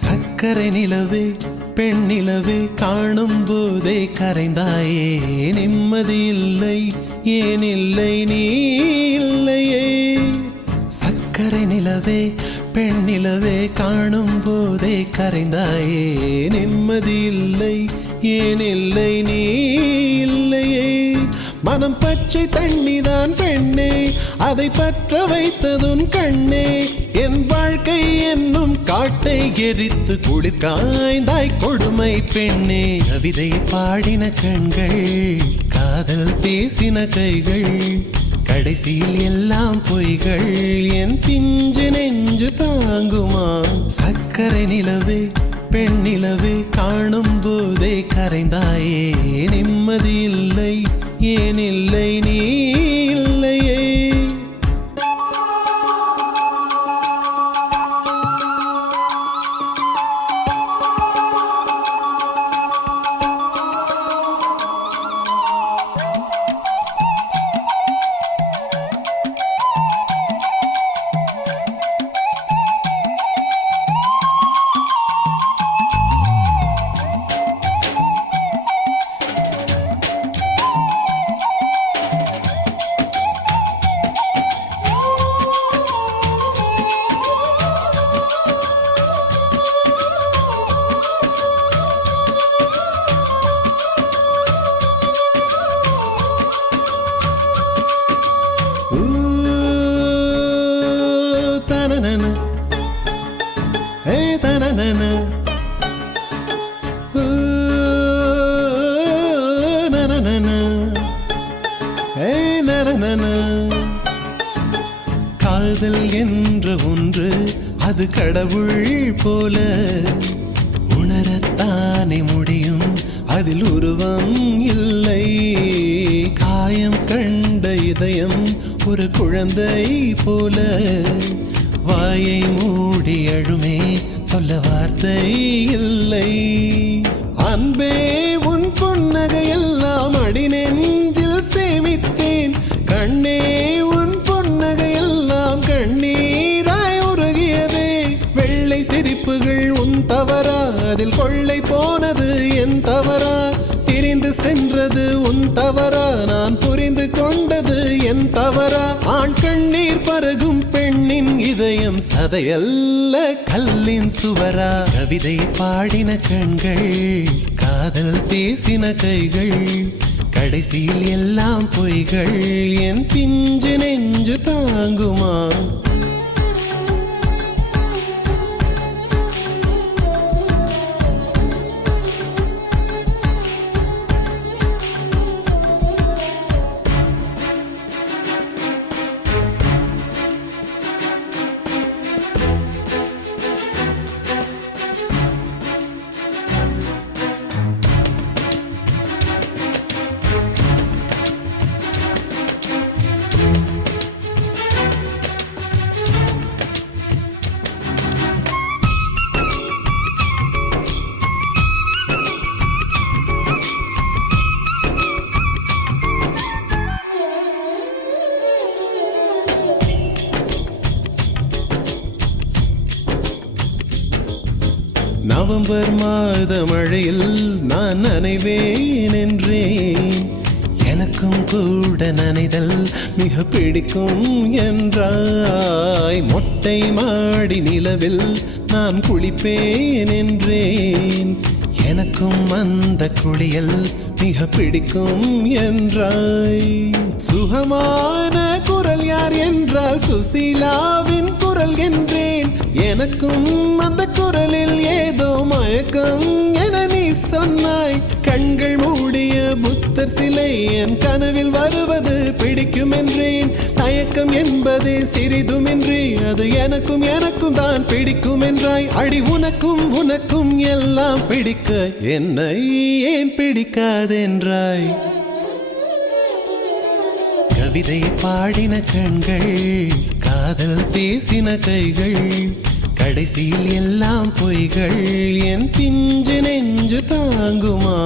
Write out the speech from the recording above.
சக்கரை நிலவே பெண் நிலவே காணும் போதே கரைந்தாயே நிம்மதி இல்லை ஏன் இல்லை நீ இல்லையே சக்கரை நிலவே பெண் நிலவே காணும் போதே கரைந்தாயே நிம்மதி இல்லை ஏன் இல்லை நீ இல்லையே மனம் பச்சை தண்ணிதான் பெண்ணே அதை பற்ற வைத்ததுன் கண்ணே என் வாழ்க்கை என்னும் காட்டை எரித்து குளிர் காய்ந்தாய் கொடுமை பெண்ணே கவிதை பாடின கண்கள் காதல் பேசின கைகள் கடைசியில் எல்லாம் பொய்கள் என் பிஞ்சு நெஞ்சு தாங்குமா சக்கரை நிலவே பெண் நிலவே காணும் போதே கரைந்தாயே நிம்மதி இல்லை ஏன் இல்லை நீ இல்லையே காதல் என்ற ஒன்று அது கடவுள் போல உணரத்தானே முடியும் அதில் உருவம் இல்லை காயம் கண்ட இதயம் ஒரு குழந்தை போல வாயை மூடி அழுமே சொல்ல வார்த்தை இல்லை அன்பே உன் புன்னகை எல்லாம் அடி நெஞ்சில் சேமித்தேன் கண்ணே உன் புன்னகை எல்லாம் கண்ணீராய் உருகியதே வெள்ளை சிரிப்புகள் உன் தவறா அதில் கொள்ளை போனது என் தவறா பிரிந்து சென்றது உன் தவறா நான் புரிந்து கொண்டது என் தவறா ஆண் கண்ணீர் பருகும் பெண்ணின் இதயம் சதையல்ல கல்லின் சுவரா கவிதை பாடின கண்கள் காதல் பேசின கைகள் கடைசியில் எல்லாம் பொய்கள் என் பிஞ்சு நெஞ்சு தாங்குமா நவம்பர் மாத மழையில் நான் நனைவேன் என்றேன் எனக்கும் கூட நனைதல் மிக பிடிக்கும் என்றாய் மொட்டை மாடி நிலவில் நான் குளிப்பேன் என்றேன் எனக்கும் அந்த குளியல் மிக பிடிக்கும் என்றாய் சுகமான குரல் யார் என்றால் சுசீலாவின் குரல் என்றேன் எனக்கும் அந்த குரலில் ஏதோ மயக்கம் என நீ சொன்னாய் கண்கள் மூடிய புத்தர் சிலை என் கனவில் வருவது பிடிக்கும் என்றேன் தயக்கம் என்பதே சிறிதுமின்றி அது எனக்கும் எனக்கும் தான் பிடிக்கும் என்றாய் அடி உனக்கும் உனக்கும் எல்லாம் பிடிக்க என்னை ஏன் பிடிக்காதென்றாய் கவிதை பாடின கண்கள் காதல் பேசின கைகள் கடைசியில் எல்லாம் பொய்கள் என் பிஞ்சு நெஞ்சு தாங்குமா